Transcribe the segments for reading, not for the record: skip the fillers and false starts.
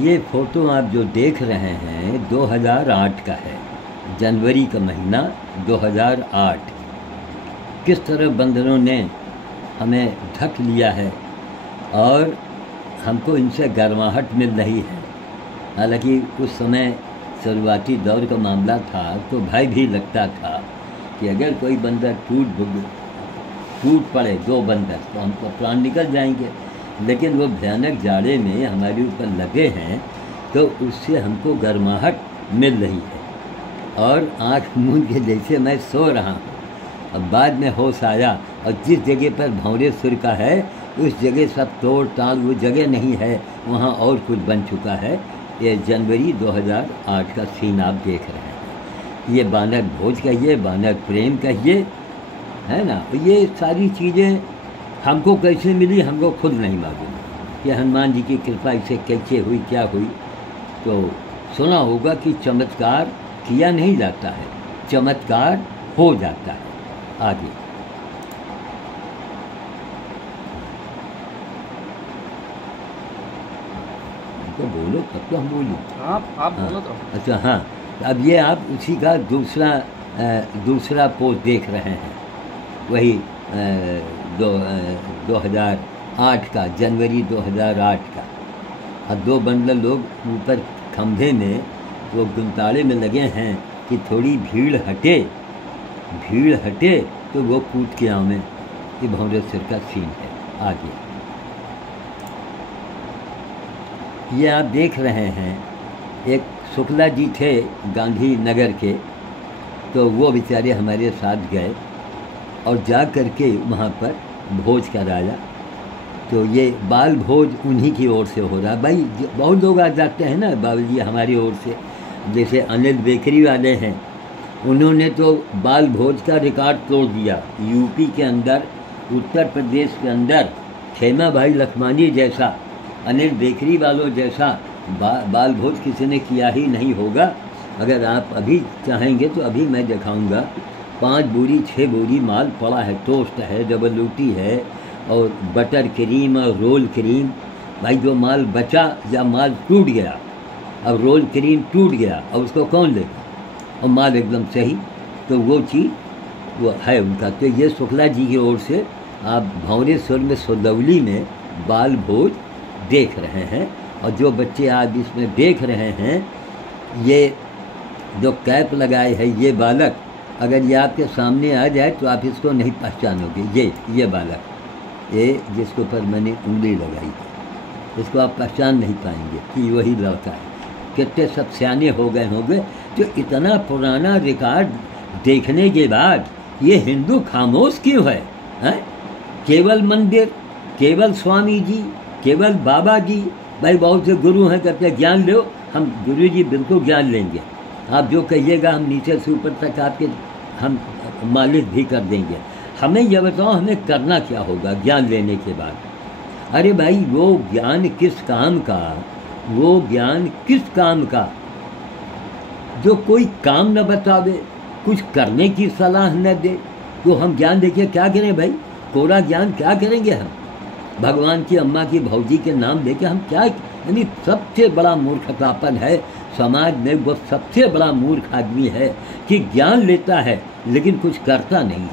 ये फ़ोटो आप जो देख रहे हैं 2008 का है, जनवरी का महीना 2008। किस तरह बंदरों ने हमें ढक लिया है और हमको इनसे गर्माहट मिल रही है। हालांकि उस समय शुरुआती दौर का मामला था तो भय भी लगता था कि अगर कोई बंदर टूट पड़े, 2 बंदर, तो हमको प्राण निकल जाएंगे। लेकिन वो भयानक जाड़े में हमारे ऊपर लगे हैं तो उससे हमको गर्माहट मिल रही है। और आँख मूंद के जैसे मैं सो रहा हूँ, अब बाद में होश आया और जिस जगह पर भंवरे सुर का है उस जगह सब तोड़ ताड़, वो जगह नहीं है, वहाँ और कुछ बन चुका है। ये जनवरी 2008 का सीन आप देख रहे हैं। ये बानर भोज कहिए, बानर प्रेम कहिए, है ना। ये सारी चीज़ें हमको कैसे मिली हमको खुद नहीं मालूम कि हनुमान जी की कृपा इसे कैसे हुई, क्या हुई। तो सुना होगा कि चमत्कार किया नहीं जाता है, चमत्कार हो जाता है। आगे तो बोलो तब तो हम बोलो। आप बोलो तो। अच्छा हाँ, अब ये आप उसी का दूसरा पोस्ट देख रहे हैं, वही 2008 का, जनवरी 2008 का। अब 2 बंडल लोग ऊपर खंभे में वो गुंताले में लगे हैं कि थोड़ी भीड़ हटे तो वो कूद के आवे। ये भंवरे सिर का सीन है। आगे ये आप देख रहे हैं, एक शुक्ला जी थे गांधी नगर के, तो वो बेचारे हमारे साथ गए और जा कर के वहाँ पर भोज कराया। तो ये बाल भोज उन्हीं की ओर से हो रहा। भाई बहुत लोग आ जाते हैं ना बाबू जी हमारी ओर से, जैसे अनिल बेकरी वाले हैं, उन्होंने तो बाल भोज का रिकॉर्ड तोड़ दिया। यूपी के अंदर, उत्तर प्रदेश के अंदर खेमा भाई लखमानी जैसा, अनिल बेकरी वालों जैसा बाल भोज किसी ने किया ही नहीं होगा। अगर आप अभी चाहेंगे तो अभी मैं दिखाऊंगा, 5 बोरी 6 बोरी माल पड़ा है, टोस्ट है, डबल रोटी है और बटर क्रीम और रोल क्रीम। भाई जो माल बचा या माल टूट गया, अब रोल क्रीम टूट गया और उसको कौन लेगा, और माल एकदम सही, तो वो चीज़ वो है उनका। तो ये शुक्ला जी की ओर से आप भंवरे सुर में सुदौली में बाल भोज देख रहे हैं। और जो बच्चे आप इसमें देख रहे हैं, ये जो कैप लगाए है ये बालक, अगर ये आपके सामने आ जाए तो आप इसको नहीं पहचानोगे। ये बालक, ये जिसके ऊपर मैंने उंगली लगाई है, इसको आप पहचान नहीं पाएंगे कि वही लड़का है। कितने सब सियाने हो गए होंगे जो इतना पुराना रिकॉर्ड देखने के बाद ये हिंदू खामोश क्यों है, हैं? केवल मंदिर, केवल स्वामी जी, केवल बाबा जी। भाई बहुत से गुरु हैं, कहते हैं ज्ञान लो, हम गुरु जी बिल्कुल ज्ञान लेंगे, आप जो कहिएगा हम नीचे से ऊपर तक आपके हम मालिश भी कर देंगे। हमें यह बताओ हमें करना क्या होगा ज्ञान लेने के बाद। अरे भाई वो ज्ञान किस काम का, वो ज्ञान किस काम का जो कोई काम न बतावे, कुछ करने की सलाह न दे, तो हम ज्ञान देखिए क्या करें भाई, कोरा ज्ञान क्या करेंगे हम। भगवान की, अम्मा की, भौजी के नाम लेके हम क्या, यानी सबसे बड़ा मूर्खतापन है समाज में। वो सबसे बड़ा मूर्ख आदमी है कि ज्ञान लेता है लेकिन कुछ करता नहीं है।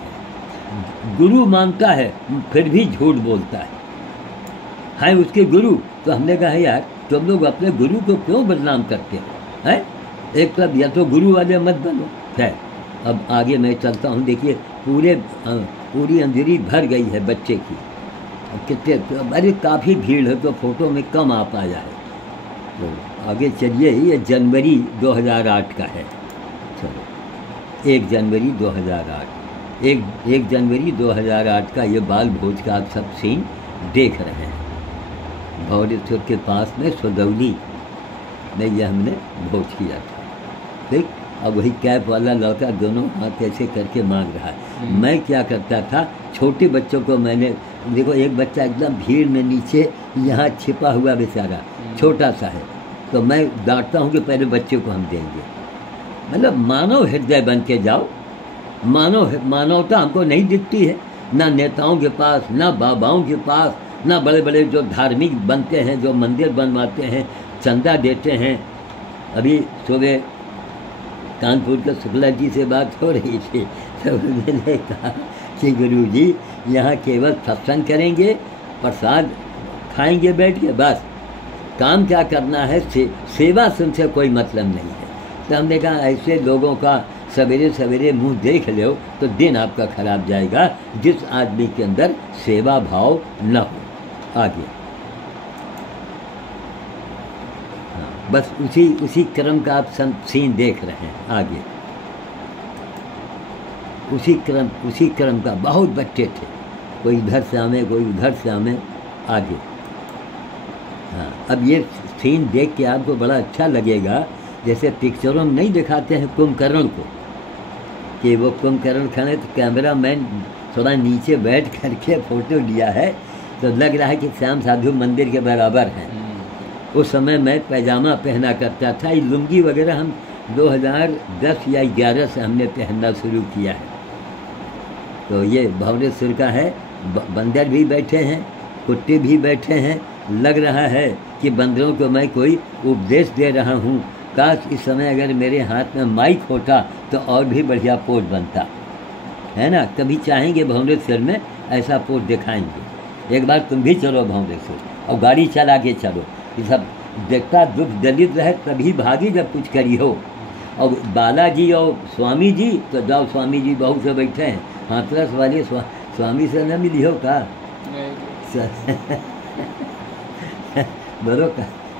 गुरु मानता है फिर भी झूठ बोलता है उसके गुरु। तो हमने कहा यार तुम लोग अपने गुरु को क्यों बदनाम करते हैं? एक तरफ या तो गुरु वाले मत बनो। है अब आगे मैं चलता हूँ। देखिए पूरी अंधेरी भर गई है बच्चे की। कितने, अरे काफ़ी भीड़ है तो फोटो में कम आ पाया है। तो आगे चलिए, ये जनवरी 2008 का है। चलो 1 जनवरी 2008, 1 जनवरी 2008 का ये बाल भोज का आप सब सीन देख रहे हैं। भंवरेश्वर के पास में सुदौली में यह हमने भोज किया था। ठीक, अब वही कैप वाला लड़का दोनों हाथ ऐसे करके मांग रहा है। मैं क्या करता था, छोटे बच्चों को मैंने, देखो एक बच्चा एकदम भीड़ में नीचे यहाँ छिपा हुआ बेचारा छोटा सा है, तो मैं डांटता हूँ कि पहले बच्चे को हम देंगे। मतलब मानव हृदय बन के जाओ। मानवता हमको नहीं दिखती है, ना नेताओं के पास, ना बाबाओं के पास, ना बड़े बड़े जो धार्मिक बनते हैं, जो मंदिर बनवाते हैं, चंदा देते हैं। अभी सुबह कानपुर के शुक्ला जी से बात हो रही थी, तो मैंने कहा कि गुरुजी यहाँ केवल सत्संग करेंगे, प्रसाद खाएंगे बैठ के, बस काम क्या करना है, सेवा से उनसे कोई मतलब नहीं है। तो हमने कहा ऐसे लोगों का सवेरे सवेरे मुंह देख लो तो दिन आपका खराब जाएगा, जिस आदमी के अंदर सेवा भाव न हो। आगे बस उसी क्रम का आप सीन देख रहे हैं। आगे उसी क्रम का बहुत बच्चे थे, कोई इधर से आवे, कोई उधर से आवे। आगे हाँ, अब ये सीन देख के आपको बड़ा अच्छा लगेगा। जैसे पिक्चरों में नहीं दिखाते हैं कुंभकर्ण को, कि वो कुंभकर्ण खड़े तो कैमरा मैन थोड़ा नीचे बैठ करके फ़ोटो लिया है, तो लग रहा है कि श्याम साधु मंदिर के बराबर हैं। उस समय मैं पैजामा पहना करता था, ये लुंगी वगैरह हम 2010 या 11 से हमने पहनना शुरू किया है। तो ये भवनेश्वर का है, बंदर भी बैठे हैं, कुत्ते भी बैठे हैं। लग रहा है कि बंदरों को मैं कोई उपदेश दे रहा हूँ। काश इस समय अगर मेरे हाथ में माइक होता तो और भी बढ़िया पोज बनता है ना। कभी चाहेंगे भुवनेश्वर में ऐसा पोज दिखाएंगे। एक बार तुम भी चलो भुवनेश्वर और गाड़ी चला के चलो, ये सब देखता दुख दलित रहे तभी भागी जब कुछ करी हो। और बालाजी और स्वामी जी तो जाओ, स्वामी जी बहुत से बैठे हैं, हाथरस वाले स्वामी से न मिली हो का बोलो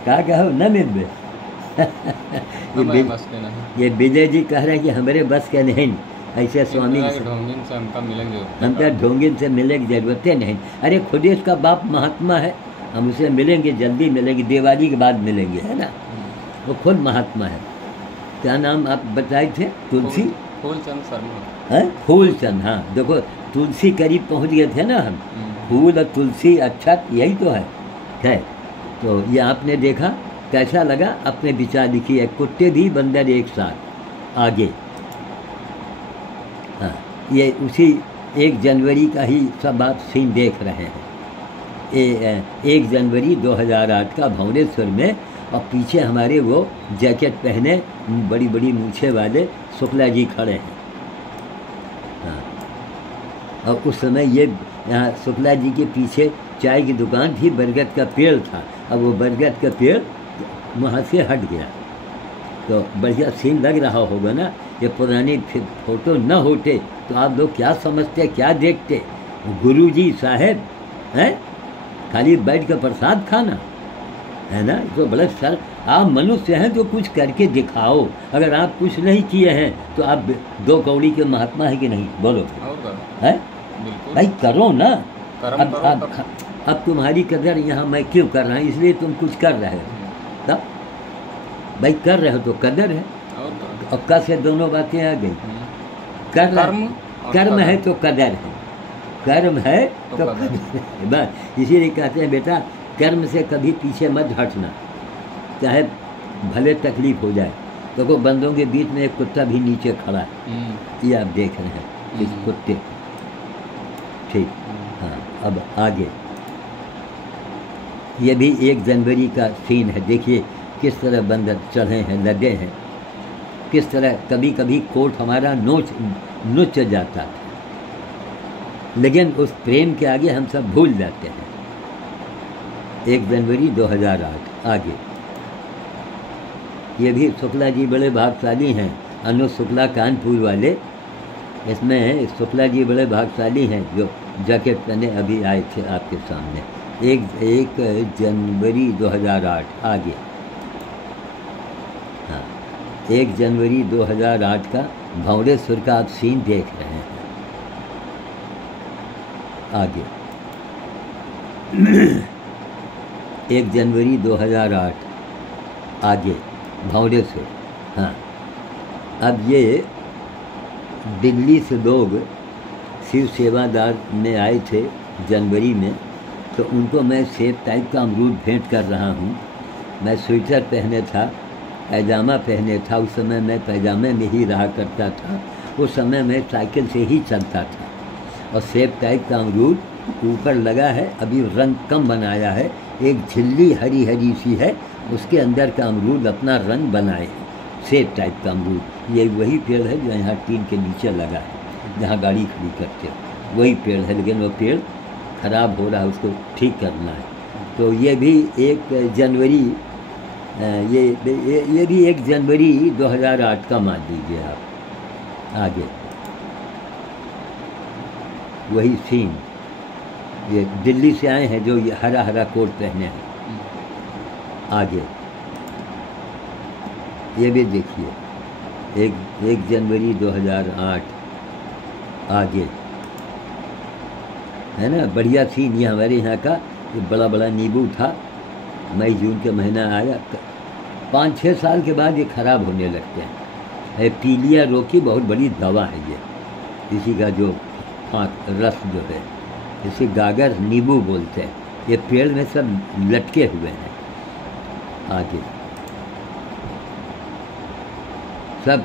का कहो न मिल ये विजय जी कह रहे हैं कि हमारे बस के नहीं, ऐसे स्वामी से हम क्या ढोंगिन से मिलने की जरूरत है नहीं। अरे खुद ही इसका बाप महात्मा है, हम उसे मिलेंगे, जल्दी मिलेंगे, दिवाली के बाद मिलेंगे, है ना। वो खुद महात्मा है। क्या नाम आप बताए थे? तुलसी फूलचंद शर्मा है, फूलचंद। हाँ देखो तुलसी करीब पहुंच गए थे ना हम। फूल और तुलसी अक्षत यही तो है। तो ये आपने देखा, कैसा लगा? अपने विचार लिखिए। कुत्ते भी बंदर एक साथ। आगे हाँ, ये उसी 1 जनवरी का ही सब आप सीन देख रहे हैं। 1 जनवरी 2008 का भुवनेश्वर में, और पीछे हमारे वो जैकेट पहने बड़ी बड़ी मूछे वाले शुक्ला जी खड़े हैं। हाँ, और उस समय ये यहाँ शुक्ला जी के पीछे चाय की दुकान थी, बरगद का पेड़ था। अब वो बरगद का पेड़ वहाँ से हट गया। तो बढ़िया सीन लग रहा होगा ना। ये पुरानी फोटो न होते तो आप लोग क्या समझते, क्या देखते? गुरुजी साहब हैं, खाली बैठ कर प्रसाद खाना है ना। तो बड़े सर आप मनुष्य हैं तो कुछ करके दिखाओ। अगर आप कुछ नहीं किए हैं तो आप 2 कौड़ी के महात्मा है कि नहीं? बोलो है भाई, करो ना। अब तुम्हारी कदर यहाँ मैं क्यों कर रहा हूँ? इसलिए तुम कुछ कर रहे हो, तब भाई कर रहे हो तो कदर है। और का से दोनों बातें आ गई। कर्म है तो कदर है, कर्म है तो कदर है। बस इसीलिए कहते हैं बेटा, कर्म से कभी पीछे मत हटना, चाहे भले तकलीफ हो जाए। तो को बंदों के बीच में एक कुत्ता भी नीचे खड़ा है, ये आप देख रहे हैं इस कुत्ते। ठीक, हाँ अब आगे ये भी 1 जनवरी का सीन है। देखिए किस तरह बंदर चढ़े हैं, लगे हैं, किस तरह कभी कभी कोट हमारा नोच जाता था, लेकिन उस प्रेम के आगे हम सब भूल जाते हैं। 1 जनवरी 2008। आगे ये भी शुक्ला जी बड़े भागशाली हैं, अनुज शुक्ला कानपुर वाले। इसमें शुक्ला जी बड़े भागशाली हैं जो जैकेट पहने अभी आए थे आपके सामने। 1 जनवरी 2008। आगे हाँ, 1 जनवरी 2008 का भुवनेश्वर का आप सीन देख रहे हैं। आगे 1 जनवरी 2008। आगे भुवनेश्वर। हाँ, अब ये दिल्ली से लोग शिव सेवादार में आए थे जनवरी में, तो उनको मैं सेब टाइप का अमरूद भेंट कर रहा हूँ। मैं स्वेटर पहने था, पैजामा पहने था। उस समय मैं पैजामे में ही रहा करता था। उस समय मैं साइकिल से ही चलता था, और सेब टाइप का अमरूद ऊपर लगा है, अभी रंग कम बनाया है, एक झिल्ली हरी हरी सी है, उसके अंदर का अमरूद अपना रंग बनाए, सेब टाइप का अमरूद। ये वही पेड़ है जो यहाँ टीन के नीचे लगा है, जहाँ गाड़ी खड़ी करते हो, वही पेड़ है, लेकिन वो पेड़ ख़राब हो रहा है, उसको ठीक करना है। तो ये भी 1 जनवरी ये भी 1 जनवरी 2008 का मान लीजिए आप। आगे वही सीन, ये दिल्ली से आए हैं जो ये हरा हरा कोट पहने हैं। आगे ये भी देखिए, 1 जनवरी 2008। आगे है ना, बढ़िया सीन। ये हमारे यहाँ का ये बड़ा बड़ा नींबू था, मई जून के महीना आया, 5-6 साल के बाद ये ख़राब होने लगते हैं। पीलिया रोग की बहुत बड़ी दवा है ये, इसी का जो रस जो है, इसे गागर नींबू बोलते हैं। ये पेड़ में सब लटके हुए हैं। आगे सब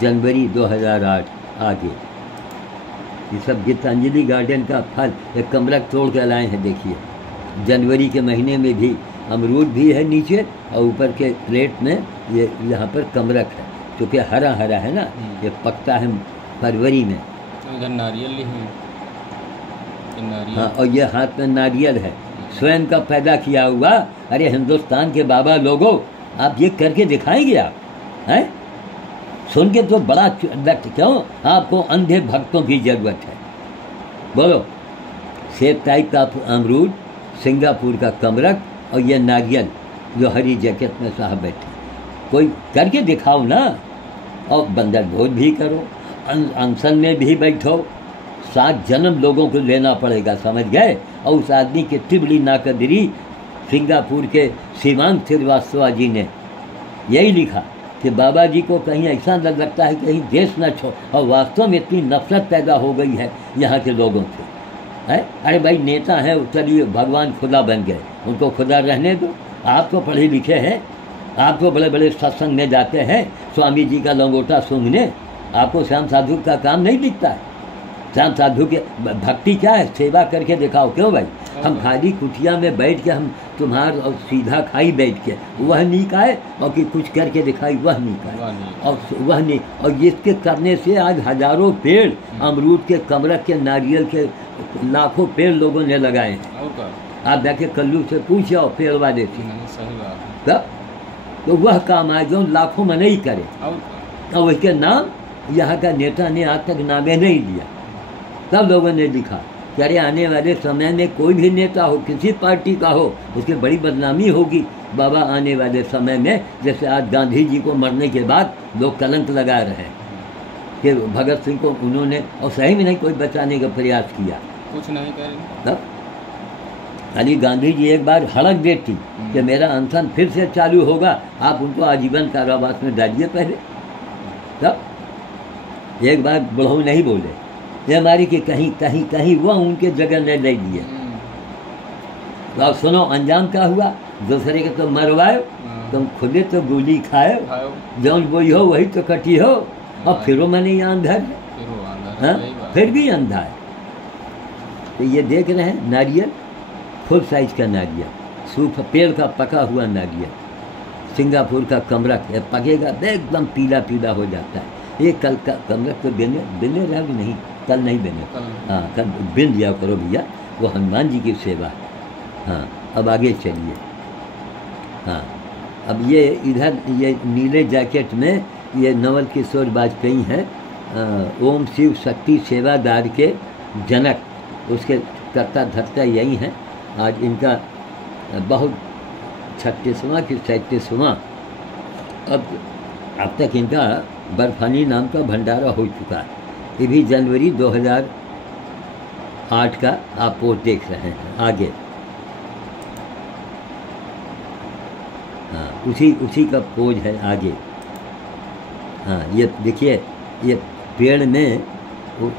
जनवरी 2008। आगे ये सब गीतांजलि गार्डन का फल, एक कमरक तोड़ के लाए हैं, देखिए। जनवरी के महीने में भी अमरूद भी है नीचे, और ऊपर के प्लेट में ये यहाँ पर कमरक है, क्योंकि हरा हरा है ना, ये पकता है फरवरी में। इधर नारियल भी है, नारियल। हाँ, और ये हाथ में नारियल है, स्वयं का पैदा किया हुआ। अरे हिंदुस्तान के बाबा लोगों, आप ये करके दिखाएंगे? आप हैं? सुन के तो बड़ा लगता, क्यों? आपको अंधे भक्तों की जरूरत है। बोलो, सेब टाइप का अमरूद, सिंगापुर का कमरक, और ये नारियल जो हरी जैकेट में साहब बैठे, कोई करके दिखाओ ना। और बंदर भोज भी करो, अनशन में भी बैठो, 7 जन्म लोगों को लेना पड़ेगा, समझ गए? और उस आदमी के टिबली नाकदरी सिंगापुर के शिवांग श्रीवास्तव जी ने यही लिखा कि बाबा जी को कहीं ऐसा लगता है कहीं देश न छोड़, और वास्तव में इतनी नफरत पैदा हो गई है यहाँ के लोगों से। है? अरे भाई, नेता हैं, चलिए भगवान खुदा बन गए, उनको खुदा रहने दो। आप तो पढ़े लिखे हैं, आप तो बड़े बड़े सत्संग में जाते हैं स्वामी जी का लंगोटा सूंघने, आपको श्याम साधु का काम नहीं दिखता है? श्याम साधु के भक्ति क्या है? सेवा करके दिखाओ। क्यों भाई? हम खाली कुटिया में बैठ के हम तुम्हार और सीधा खाई बैठ के, वह नीक आए, और कि कुछ करके दिखाई वह नीक आए, और वह नहीं। और इसके करने से आज हजारों पेड़, अमरूद के, कमरक के, नारियल के, लाखों पेड़ लोगों ने लगाए हैं। आप जाके कल्लू से पूछो, पेड़ वाले से, तब तो वह काम आए जो लाखों में नहीं करे। और उसके नाम यहाँ का नेता ने आज तक नामे नहीं दिया। तब लोगों ने लिखा कि अरे आने वाले समय में कोई भी नेता हो, किसी पार्टी का हो, उसकी बड़ी बदनामी होगी बाबा आने वाले समय में। जैसे आज गांधी जी को मरने के बाद लोग कलंक लगा रहे हैं कि भगत सिंह को उन्होंने, और सही में नहीं कोई बचाने का प्रयास किया, कुछ नहीं करेंगे। तब खाली गांधी जी एक बार हड़क देती कि मेरा अनशन फिर से चालू होगा, आप उनको आजीवन कारावास में डालिए पहले। तब एक बार बुढ़ऊ नहीं बोले, ये हमारी कि कहीं कहीं कहीं वह उनके जगह ने ले लिए। तो अब सुनो अंजाम क्या हुआ, दूसरे के तो मरवाए, तुम खुदे तो गोली खाए, जौन बोई हो वही तो कटी हो, और फिर वो मैंने यहाँ अंधा है, फिर भी अंधा है। तो ये देख रहे हैं नारियल, फुल साइज का नारियल, सूख पेड़ का पका हुआ नारियल, सिंगापुर का कमरक, पकेगा एकदम पीला पीला हो जाता है। ये कल का कमरक तो बिने रहा भी नहीं, कल नहीं बने, हाँ कल बिन दिया करो भैया, वो हनुमान जी की सेवा है। हाँ, अब आगे चलिए। हाँ, अब ये इधर ये नीले जैकेट में ये नवल किशोर वाजपेयी हैं, ओम शिव शक्ति सेवादार के जनक, उसके कर्ता धर्ता यही हैं। आज इनका बहुत 36वां कि 37वां अब तक इनका बर्फानी नाम का भंडारा हो चुका है। ये भी जनवरी 2008 का आप पोस्ट देख रहे हैं। आगे हाँ, उसी का पोज है आगे। हाँ, ये देखिए, ये पेड़ में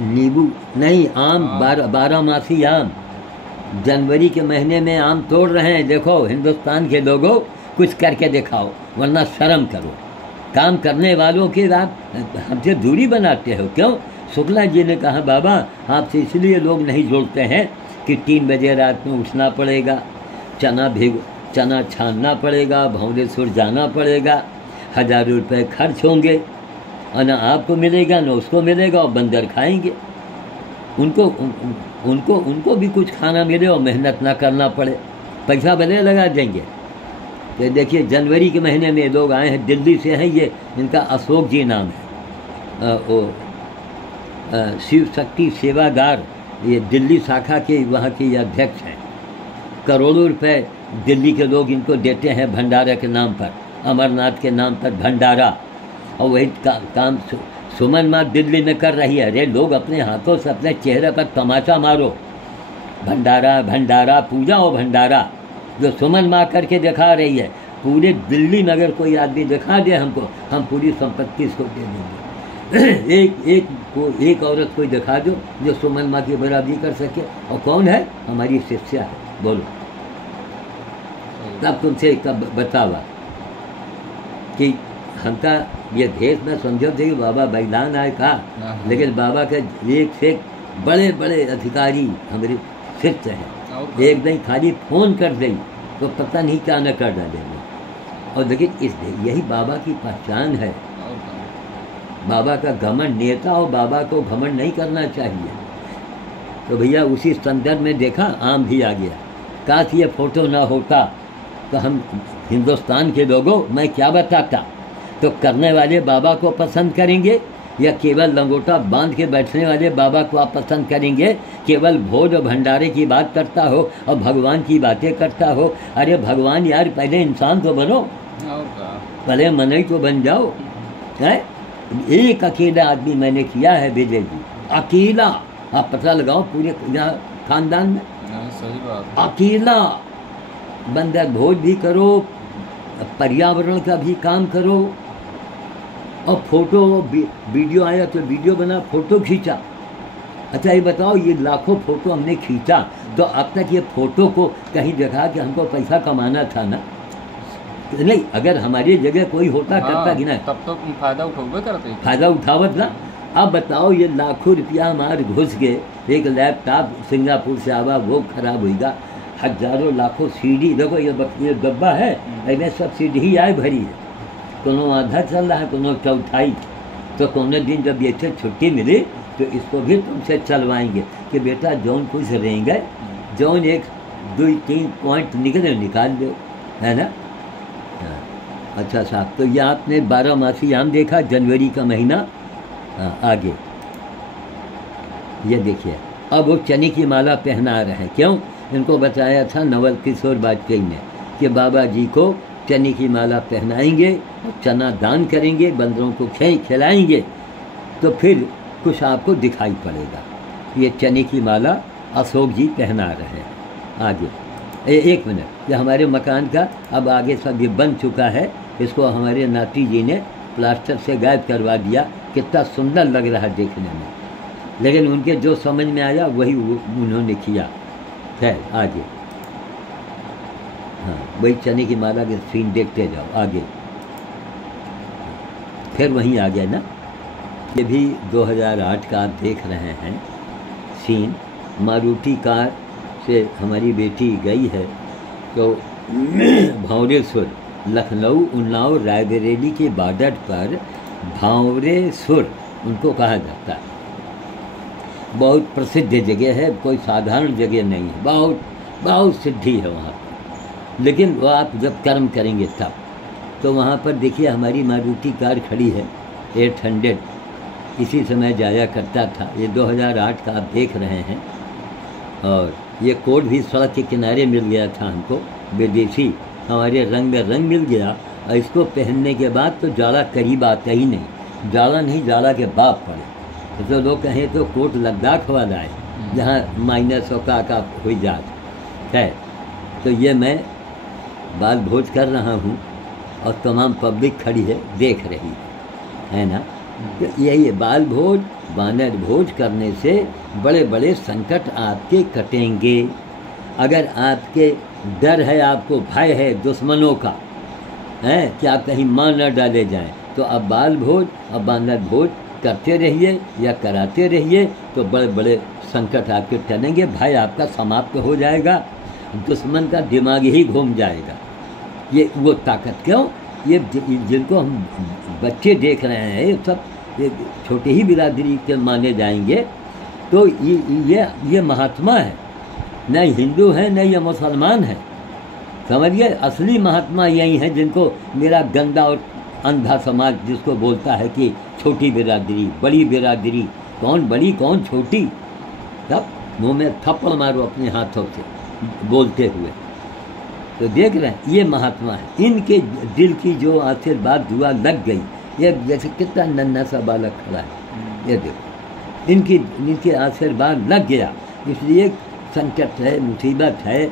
नींबू नहीं, आम, 12 आम, जनवरी के महीने में आम तोड़ रहे हैं। देखो हिंदुस्तान के लोगों, कुछ करके दिखाओ, वरना शर्म करो। काम करने वालों के आप हमसे दूरी बनाते हो, क्यों? शुक्ला जी ने कहा बाबा आपसे इसलिए लोग नहीं जुड़ते हैं कि 3 बजे रात में उठना पड़ेगा, चना छानना पड़ेगा, भंवरेश्वर जाना पड़ेगा, 1000 रुपये खर्च होंगे और ना आपको मिलेगा ना उसको मिलेगा और बंदर खाएंगे। उनको भी कुछ खाना मिले और मेहनत ना करना पड़े, पैसा भले लगा देंगे। तो देखिए जनवरी के महीने में लोग आए हैं, दिल्ली से हैं, ये इनका अशोक जी नाम है, शिव शक्ति सेवागार, ये दिल्ली शाखा के वहाँ के ये अध्यक्ष हैं। करोड़ों रुपए दिल्ली के लोग इनको देते हैं भंडारा के नाम पर, अमरनाथ के नाम पर भंडारा। और वही काम सुमन माँ दिल्ली में कर रही है। अरे लोग अपने हाथों से अपने चेहरे पर तमाचा मारो, भंडारा भंडारा, पूजा और भंडारा जो सुमन माँ करके दिखा रही है। पूरे दिल्ली में अगर कोई आदमी दिखा दे हमको, हम पूरी संपत्ति इसको दे देंगे। एक औरत कोई दिखा दो जो सुमन माँ की बराबरी कर सके, और कौन है? हमारी शिष्या है। बोलो तब तुमसे कब बतावा कि हमका ये देश में समझो थे कि बाबा बैलान आए कहा, लेकिन बाबा के एक से बड़े बड़े अधिकारी हमारे शिष्य हैं। एक दिन खाली फोन कर दें तो पता नहीं क्या न कर डालेंगे। और लेकिन यही बाबा की पहचान है। बाबा का घमंड, नेता और बाबा को घमंड नहीं करना चाहिए। तो भैया उसी संदर्भ में देखा आम भी आ गया। काश ये फोटो ना होता तो हम हिंदुस्तान के लोगों, मैं क्या बताता, तो करने वाले बाबा को पसंद करेंगे या केवल लंगोटा बांध के बैठने वाले बाबा को आप पसंद करेंगे? केवल भोज और भंडारे की बात करता हो और भगवान की बातें करता हो। अरे भगवान यार, पहले इंसान तो बनो, पहले मनई तो बन जाओ। है एक अकेला आदमी मैंने किया है विजय जी, अकेला। आप पता लगाओ पूरे यहाँ खानदान में सही बात। अकेला बंदर भोज भी करो, पर्यावरण का भी काम करो, और फोटो वीडियो आया तो वीडियो बना, फोटो खींचा। अच्छा ये बताओ, ये लाखों फोटो हमने खींचा तो अब तक ये फोटो को कहीं दिखा कि हमको पैसा कमाना था ना? नहीं, अगर हमारी जगह कोई होता करता कि ना, तब तो फायदा उठावे करते, फायदा उठावत ना। अब बताओ ये लाखों रुपया हमारे घुस गए, एक लैपटॉप सिंगापुर से आवा वो खराब होगा, हजारों लाखों सीडी। देखो ये डब्बा है, इसमें सब सीडी आए भरी है, कोनो आधा चल रहा है, कोनो चौथाई। तो कोनो दिन जब ये छुट्टी मिली तो इसको भी तुमसे चलवाएंगे कि बेटा जौन कुछ रहेंगे, जौन 1 2 3 पॉइंट निकाल दो, है ना? अच्छा साहब, तो ये आपने 12 मासी आम देखा, जनवरी का महीना। आगे ये देखिए, अब वो चने की माला पहना रहे हैं। क्यों? इनको बताया था नवल किशोर वाजपेयी ने कि बाबा जी को चने की माला पहनाएंगे, चना दान करेंगे, बंदरों को खिलाएंगे तो फिर कुछ आपको दिखाई पड़ेगा। ये चने की माला अशोक जी पहना रहे हैं। आगे 1 मिनट, ये हमारे मकान का अब आगे सब ये बन चुका है, इसको हमारे नाती जी ने प्लास्टर से गायब करवा दिया। कितना सुंदर लग रहा है देखने में, लेकिन उनके जो समझ में आया वही उन्होंने किया। खैर आगे, हाँ वही चने की माला के सीन देखते जाओ। आगे फिर वहीं आ गया ना, ये भी 2008 का आप देख रहे हैं सीन। मारुति कार से हमारी बेटी गई है तो भंवरेश्वर, लखनऊ उन्नाव रायबरेली के बॉर्डर पर भंवरेश्वर उनको कहा जाता है। बहुत प्रसिद्ध जगह है, कोई साधारण जगह नहीं है, बहुत बहुत सिद्धि है वहाँ पर। लेकिन वो आप जब कर्म करेंगे तब, तो वहाँ पर देखिए हमारी मारुति कार खड़ी है 800, इसी समय जाया करता था। ये 2008 का आप देख रहे हैं। और ये कोट भी सड़क के किनारे मिल गया था हमको, विदेशी, हमारे रंग में रंग मिल गया। और इसको पहनने के बाद तो जाड़ा करीब आता ही नहीं, जाड़ा नहीं जाड़ा के बाप पड़े। तो लोग कहें तो कोट लद्दाख वाला है, जहाँ -100 का हो जात है। तो ये मैं बाल भोज कर रहा हूँ और तमाम पब्लिक खड़ी है देख रही है ना। तो यही है, बाल भोज वानर भोज करने से बड़े बड़े संकट आपके कटेंगे। अगर आपके डर है, आपको भय है दुश्मनों का, है कि आप कहीं मार न डाले जाएं, तो आप बाल भोज और वानर भोज करते रहिए या कराते रहिए, तो बड़े बड़े संकट आपके टलेंगे, भय आपका समाप्त हो जाएगा, दुश्मन का दिमाग ही घूम जाएगा। ये वो ताकत क्यों, ये जिनको हम बच्चे देख रहे हैं ये सब ये छोटे ही बिरादरी के माने जाएंगे, तो ये महात्मा है, न हिंदू है न ये मुसलमान है। समझिए, असली महात्मा यही है जिनको मेरा गंदा और अंधा समाज जिसको बोलता है कि छोटी बिरादरी बड़ी बिरादरी, कौन बड़ी कौन छोटी, तब मुँह में थप्पड़ मारो अपने हाथों से बोलते हुए। तो देख रहे हैं ये महात्मा है, इनके दिल की जो आशीर्वाद दुआ लग गई, ये जैसे कितना नन्हा सा बालक खड़ा है, ये देखो इनके आशीर्वाद लग गया, इसलिए संकट है, मुसीबत है,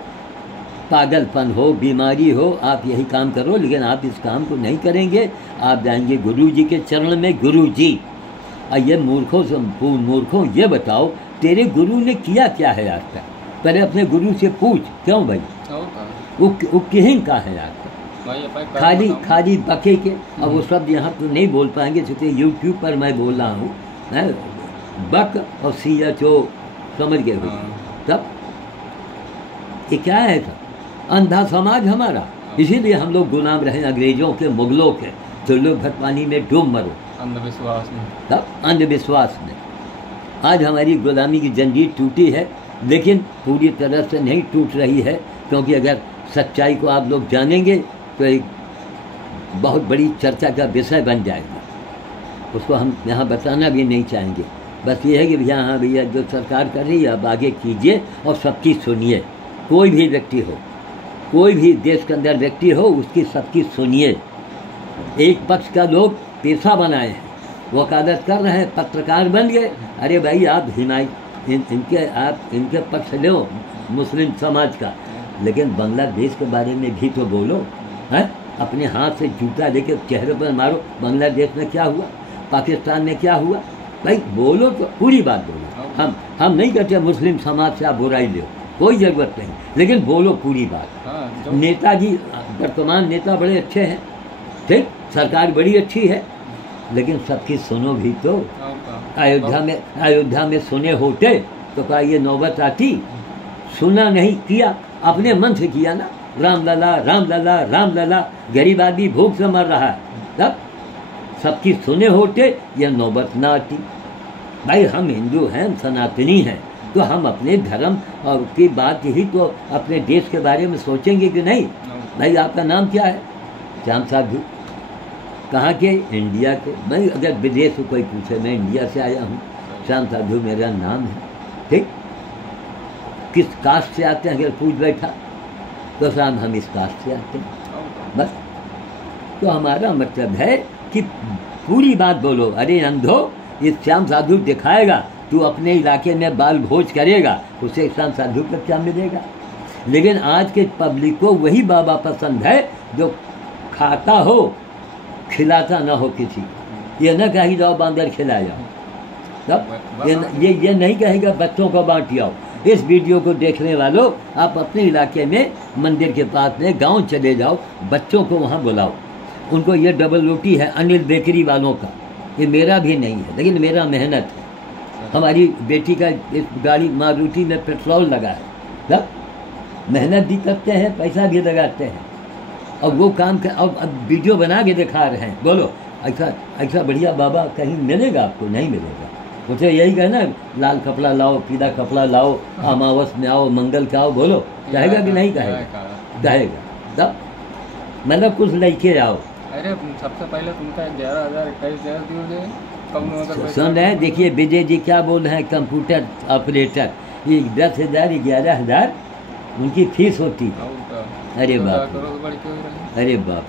पागलपन हो, बीमारी हो, आप यही काम करो, लेकिन आप इस काम को नहीं करेंगे। आप जाएंगे गुरु जी के चरण में, गुरु जी ये मूर्खों ये बताओ तेरे गुरु ने किया क्या है आज तक, पहले अपने गुरु से पूछ, क्यों भाई वो कहीं का है आपका, खाली बके के। अब वो शब्द यहाँ तो नहीं बोल पाएंगे क्योंकि यूट्यूब पर मैं बोल रहा हूँ, बक और CHO समझ गए हो, तब ये क्या है सब अंधा समाज हमारा, इसीलिए हम लोग गुलाम रहे अंग्रेजों के, मुगलों के, तो लोग भर पानी में डूब मरो, अंधविश्वास में, तब अंधविश्वास में। आज हमारी गुलामी की जंजीर टूटी है, लेकिन पूरी तरह से नहीं टूट रही है, क्योंकि अगर सच्चाई को आप लोग जानेंगे तो एक बहुत बड़ी चर्चा का विषय बन जाएगा, उसको हम यहाँ बताना भी नहीं चाहेंगे। बस ये है कि भैया हाँ भैया जो सरकार कर रही है आप आगे कीजिए और सबकी सुनिए, कोई भी व्यक्ति हो, कोई भी देश के अंदर व्यक्ति हो, उसकी सबकी सुनिए। एक पक्ष का लोग पेशा बनाए हैं, वकालत कर रहे हैं, पत्रकार बन गए, अरे भाई आप इनके पक्ष लो मुस्लिम समाज का, लेकिन बांग्लादेश के बारे में भी तो बोलो, हैं? अपने हाथ से जूता लेके चेहरे पर मारो, बांग्लादेश में क्या हुआ, पाकिस्तान में क्या हुआ, भाई बोलो तो पूरी बात बोलो। हम नहीं कहते मुस्लिम समाज से आप बुराई लो, कोई ज़रूरत नहीं, लेकिन बोलो पूरी बात। नेताजी वर्तमान नेता बड़े अच्छे हैं, ठीक, सरकार बड़ी अच्छी है, लेकिन सबकी सुनो भी तो। अयोध्या में सुने होते तो क्या ये नौबत आती, सुना नहीं, किया अपने मन से किया ना, राम लला राम लला राम लला, गरीब आदमी भूख से मर रहा है, तब सबकी सुने होते यह नौबत ना आती। भाई हम हिंदू हैं, हम सनातनी हैं, तो हम अपने धर्म और की बात ही तो अपने देश के बारे में सोचेंगे कि नहीं। भाई आपका नाम क्या है, श्याम साधु, कहाँ के, इंडिया के। भाई अगर विदेश से कोई पूछे मैं इंडिया से आया हूँ, श्याम साधु मेरा नाम है, ठीक, किस कास्ट से आते हैं अगर पूछ बैठा तो साहब हम इस कास्ट से आते हैं, बस। तो हमारा मतलब है कि पूरी बात बोलो। अरे अंधो, ये श्याम साधु दिखाएगा, तू अपने इलाके में बाल भोज करेगा, उसे श्याम साधु पर क्या मिलेगा। लेकिन आज के पब्लिक को वही बाबा पसंद है जो खाता हो, खिलाता ना हो किसी। ये न कही जाओ बांदर खिलाया, तब ये नहीं कहेगा बच्चों को बांट आओ। इस वीडियो को देखने वालों, आप अपने इलाके में मंदिर के पास में गांव चले जाओ, बच्चों को वहां बुलाओ, उनको ये डबल रोटी है अनिल बेकरी वालों का, ये मेरा भी नहीं है, लेकिन मेरा मेहनत है। हमारी बेटी का इस गाड़ी मारुति में पेट्रोल लगा है, तब मेहनत भी करते हैं, पैसा भी लगाते हैं, और वो काम कर, अब वीडियो बना के दिखा रहे हैं। बोलो ऐसा बढ़िया बाबा कहीं मिलेगा आपको? नहीं मिलेगा। मुझे यही कहना, लाल कपड़ा लाओ, पीला कपड़ा लाओ, अमावस में आओ, मंगल का आओ, बोलो कहेगा कि नहीं कहेगा? कहेगा। तब मतलब कुछ लेके आओ। अरे सबसे पहले तुमका 11,000 21,000 सुन रहे हैं, देखिए विजय जी क्या बोल रहे हैं, कंप्यूटर ऑपरेटर, ये 10,000 11,000 उनकी फीस होती है। अरे बाप, अरे बाप,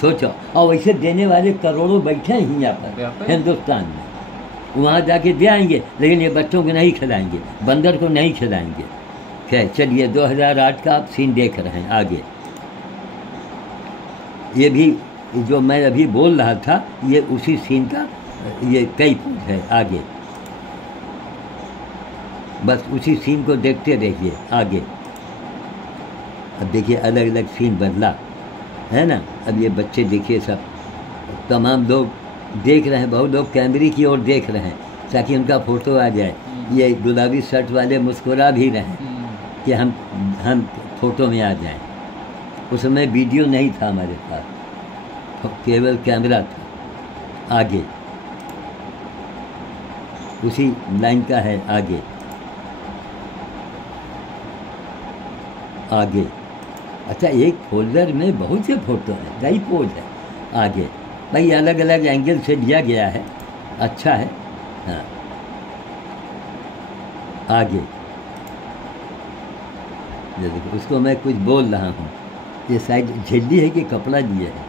सोचो। और वैसे देने वाले करोड़ों बैठे हैं यहाँ पर हिंदुस्तान में, वहाँ जाके दे आएंगे, लेकिन ये बच्चों को नहीं खिलाएंगे, बंदर को नहीं खिलाएंगे। खैर चलिए, 2008 का आप सीन देख रहे हैं आगे। ये भी जो मैं अभी बोल रहा था, ये उसी सीन का ये कई पूछ है आगे, बस उसी सीन को देखते रहिए आगे। अब देखिए अलग अलग सीन बदला है ना। अब ये बच्चे देखिए, सब तमाम लोग देख रहे हैं, बहुत लोग कैमरे की ओर देख रहे हैं। ताकि उनका फोटो आ जाए। ये गुलाबी शर्ट वाले मुस्कुरा भी रहे कि हम फोटो में आ जाएं। उस समय वीडियो नहीं था हमारे पास, केवल कैमरा था। आगे उसी लाइन का है, आगे आगे। अच्छा, एक फोल्डर में बहुत से फोटो हैं, कई पोज है। आगे भाई अलग अलग एंगल से लिया गया है, अच्छा है। हाँ, आगे ये देखो, उसको मैं कुछ बोल रहा हूँ। ये शायद झिल्ली है कि कपड़ा दिया है?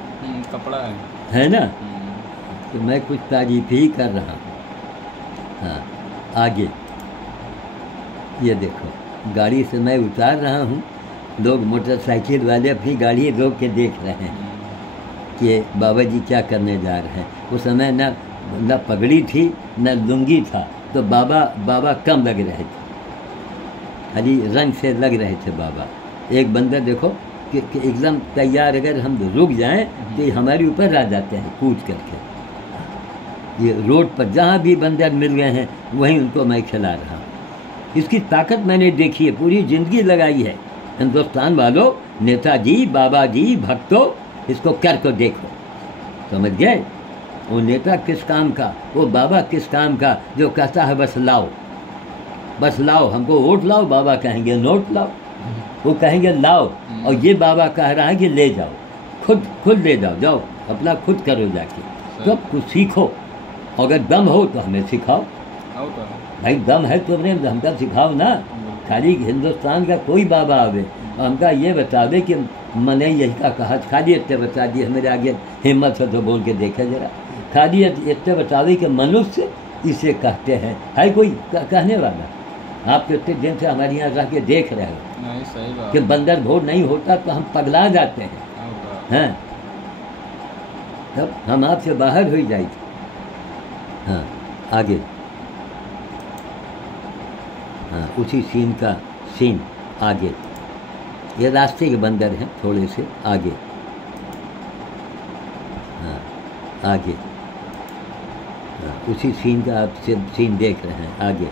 कपड़ा है ना? तो मैं कुछ तारीफ ही कर रहा हूँ। हाँ, आगे ये देखो, गाड़ी से मैं उतार रहा हूँ, लोग मोटरसाइकिल वाले अपनी गाड़ी रोक के देख रहे हैं कि बाबा जी क्या करने जा रहे हैं। उस समय न पगड़ी थी न लुंगी था, तो बाबा कम लग रहे थे, खाली रंग से लग रहे थे बाबा। एक बंदर देखो कि एकदम तैयार, अगर हम रुक जाएं तो ये हमारे ऊपर आ जाते हैं कूद करके। ये रोड पर जहाँ भी बंदर मिल गए हैं वहीं उनको मैं खिला रहा हूँ। इसकी ताकत मैंने देखी है, पूरी ज़िंदगी लगाई है। हिंदुस्तान वालों, नेताजी, बाबा जी, भक्तों, इसको कर को देखो, समझ गए? वो नेता किस काम का, वो बाबा किस काम का, जो कहता है बस लाओ, बस लाओ, हमको वोट लाओ, बाबा कहेंगे नोट लाओ, वो कहेंगे लाओ, और ये बाबा कह रहा है कि ले जाओ, खुद ले जाओ, जाओ अपना खुद करो जाके, तो कुछ सीखो। अगर दम हो तो हमें सिखाओ, भाई दम है तो हमका सिखाओ ना। खाली हिंदुस्तान का कोई बाबा आवे और हमका ये बता दे कि मैंने यही का कहा, खाली इतने बता दिए, मेरे आगे हिम्मत है तो बोल के देखे जरा। खाली इतने बता दे कि मनुष्य इसे कहते हैं, है कोई कहने वाला? आप कितने दिन से हमारे यहाँ रह के देख रहे हो कि बंदर भोर नहीं होता तो हम पगला जाते हैं, तब हम आपसे बाहर हो जाए। हाँ, आगे। हाँ, उसी सीन का सीन आगे। ये रास्ते के बंदर हैं थोड़े से आगे। हाँ, आगे। हाँ, उसी सीन का आप सीन देख रहे हैं आगे।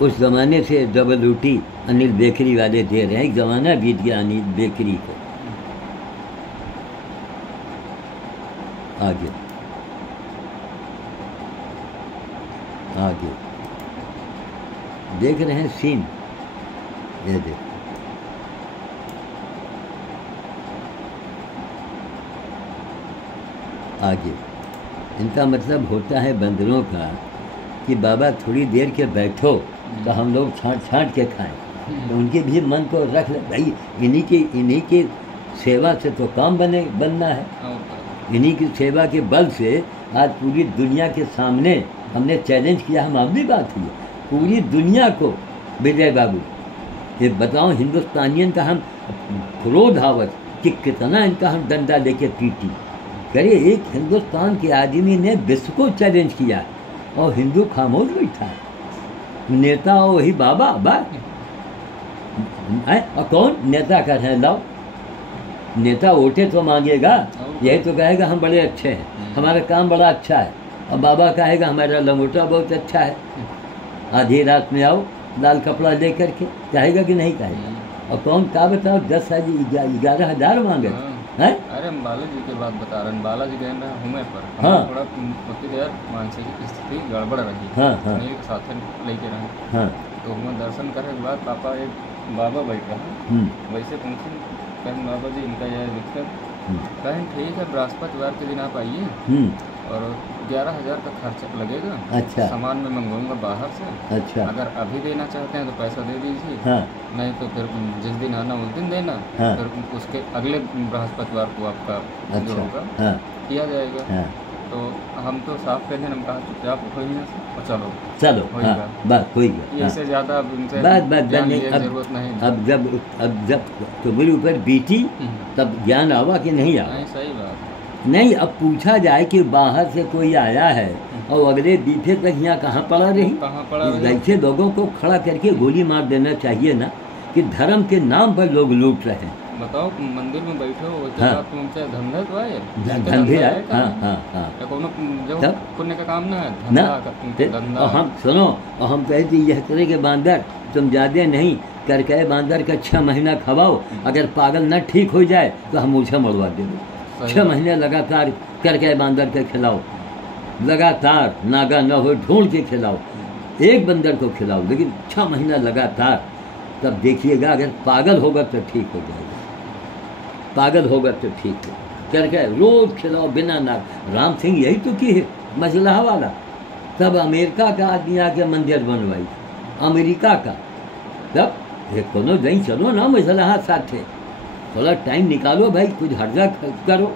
उस ज़माने से डबल रोटी अनिल बेकरी वाले दे रहे हैं, एक ज़माना बीत गया अनिल बेकरी को। आगे आगे देख रहे हैं सीन, ये देखो। आगे इनका मतलब होता है बंदरों का कि बाबा थोड़ी देर के बैठो तो हम लोग छांट के खाएं, तो उनके भी मन को रख ले भाई, इन्हीं की सेवा से तो काम बनना है। इन्हीं की सेवा के बल से आज पूरी दुनिया के सामने हमने चैलेंज किया। हम मामूली बात है, पूरी दुनिया को विजय बाबू ये बताओ, हिंदुस्तानियन का हम क्रोध आवत कि कितना इनका हम डंडा लेके पीटी करे। एक हिंदुस्तान के आदमी ने विश्व को चैलेंज किया और हिंदू खामोश बैठा है। नेता और वही बाबा और कौन नेता कर रहे हैं? लाओ, नेता वोटे तो मांगेगा, यही तो कहेगा हम बड़े अच्छे हैं, हमारा काम बड़ा अच्छा है, और बाबा कहेगा हमारा लंगोटा बहुत अच्छा है। आधी रात में आओ लाल कपड़ा ले करके, कहेगा कि नहीं कहेगा? और कौन का बताओ 10,000-11,000 मांगे हैं? अरे हम बालाजी की बात बता रहे हैं, बालाजी गए ना हुए पर हाँ, थोड़ा होती देर मानसिक स्थिति गड़बड़ रही। हाँ हाँ अनिल के साथ लेके रहे, हाँ तो हम दर्शन करने के बाद पापा एक बाबा बैठ रहा, वैसे पूछे कहें बाबा जी इनका यह दिक्कत, कहें ठीक है बृहस्पतिवार के दिन आप आइए और 11,000 का खर्चा लगेगा। अच्छा, सामान में मंगवाऊंगा बाहर से। अच्छा, अगर अभी देना चाहते हैं तो पैसा दे दीजिए, हाँ, नहीं तो फिर जिस दिन आना उस दिन देना, हाँ, फिर उसके अगले बृहस्पतिवार को आपका जो अच्छा, होगा हाँ, किया जाएगा। हाँ, तो हम तो साफ कहते हैं, हम कहा चुपचाप हो यहाँ से और चलो चलो, होएगा। हाँ, बस होएगा, हाँ, इससे ज़्यादा अब इनसे बस ज्ञान नहीं, लिए जरूरत नहीं। अब जब तुम्हारे ऊपर बीती तब ज्ञान आवा कि नहीं आवा? नहीं, सही बात नहीं, अब पूछा जाए कि बाहर से कोई आया है और अगले बीते तक यहाँ कहाँ पड़ा रही? कहाँ पड़ा रही? ऐसे लोगों को खड़ा करके गोली मार देना चाहिए ना, कि धर्म के नाम पर लोग लूट रहे हैं। बताओ मंदिर में बैठे हो हाँ। तुम उनसे धंधा तो है धंधे है, हाँ हाँ हाँ। या कोनो जो तब? पुण्य का काम ना है ना धंधा का तुमको धंधा और हम सुनो, और हम कहते यह तरह के बांदर तुम ज्यादा नहीं करके बांदर का 6 महीना खवाओ, अगर पागल न ठीक हो जाए तो हम उसे मरवा देंगे। 6 महीने लगातार करके बांदर के खिलाओ, लगातार नागा न हो ढूंढ के खिलाओ, एक बंदर को खिलाओ, लेकिन 6 महीना लगातार, तब देखिएगा अगर पागल होगा तो ठीक हो जाएगा, पागल होगा तो ठीक है करके रोज खिलाओ बिना नाग। राम सिंह यही तो की है मसला वाला, तब अमेरिका का आदमी आके मंदिर बनवाई, अमेरिका का। तब एक कोनो नहीं चलो ना मसला साथ है, थोड़ा टाइम निकालो भाई, कुछ हर्जा करो,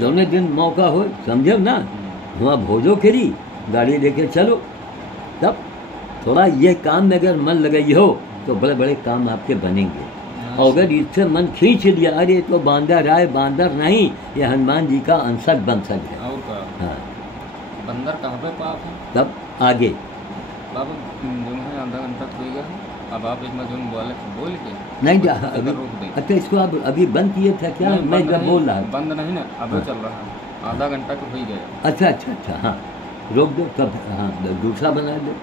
दोनों दिन मौका हो, समझो ना, वहाँ भोजो खिरी गाड़ी लेके चलो। तब थोड़ा ये काम में अगर मन लगाई हो तो बड़े बड़े काम आपके बनेंगे। और अगर इससे मन खींच लिया, अरे तो बांदर आए, बांदर नहीं, ये हनुमान जी का अंशक बंशक है। और का हाँ, बंदर कहाँ पे पाप है? तब आगे बाबा जो है आधा घंटा तो हो गया, अब आप एक जो बोले बोल के नहीं जा अभी अभी। रोक दें। अच्छा, इसको आप अभी बंद किए थे क्या? नहीं, मैं बंद जब नहीं, बोल रहा था। बंद नहीं ना, अब चल रहा है, आधा घंटा तो हो ही गया। अच्छा अच्छा अच्छा, हाँ रोक दो तब, हाँ दूसरा बना दो।